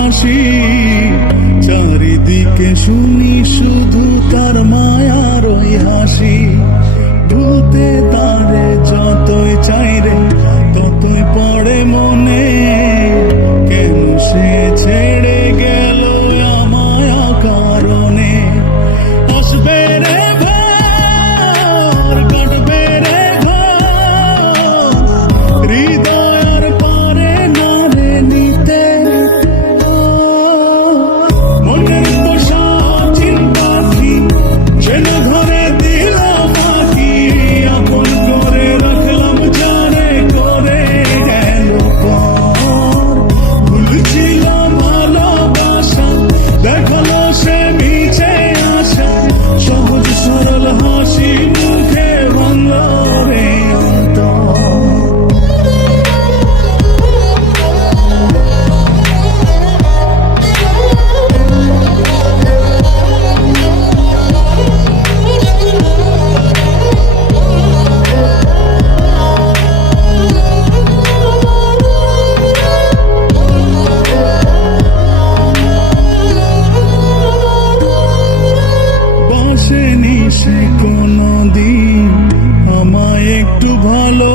ভাসি, চারিদিকে শুনি শুধু তার মায়ার ওই হাসি। ভুলতে তারে যতই চাই রে ততই পড়ে মনে, কেন সে ছেড়ে গেল আমায় কারণে। আসবে রে ভোর, কাটবে রে ঘোর, হৃদয়ের পরে নারে নিতে। মনের দোষা চিন্তা কি যেন ধরে দিল বাকি, আপন করে রাখলাম জানে করে গেল পর। ভুলছিল ভালোবাসা, দেখলো সে মিছে আসা, সহজ সরল হাসি মুখে ভাঙল রে অন্তর। বসেনি সে কোনদিন আমায় একটু ভালো,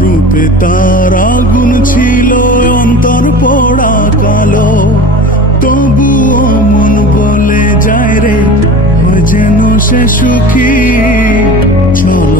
রূপে তার আগুন ছিল অন্তর পোড়া কালো। তবুও মন বলে যায় রে হয় যেন সে সুখী, চল